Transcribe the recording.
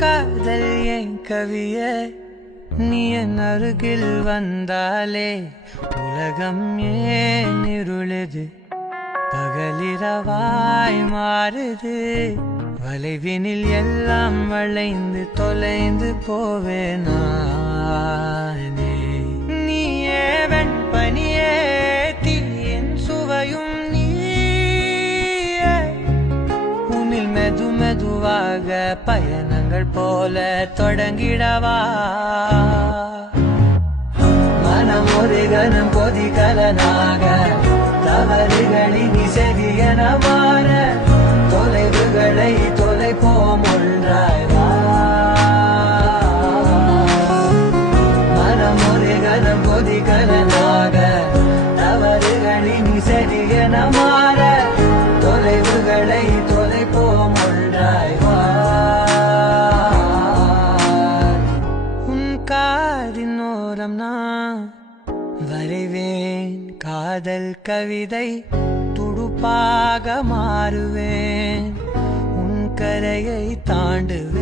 காதல் என் கவியே நீ என் அருகில் வந்தாலே உலகம் ஏன் இருளுது பகலிரவாய் மாறுது வளைவினில் எல்லாம் வளைந்து தொலைந்து போவேனே நீயே வெண்பனியே தீயின் சுவையும் நீயே உன்னில் மெது மெதுவாக பயணங்கள் போல தொடங்கிடவா மனம் ஒரு கணம் கொதிகலனாக தவறுகளின் இசையென மாற தொலைவுகளை தொலைப்போம் ஒன்றாய் வா மனம் ஒரு கணம் கொதிகலனாக தவறுகளின் இசையென மாற தொலைவுகளை தொலைப்போம் ஒன்றாய் வா உன் காதின் ஓரம் நான் வரைவேன் காதல் கவிதை துடுப்பாக மாறுவேன் உன் கரையை தாண்டுவேன்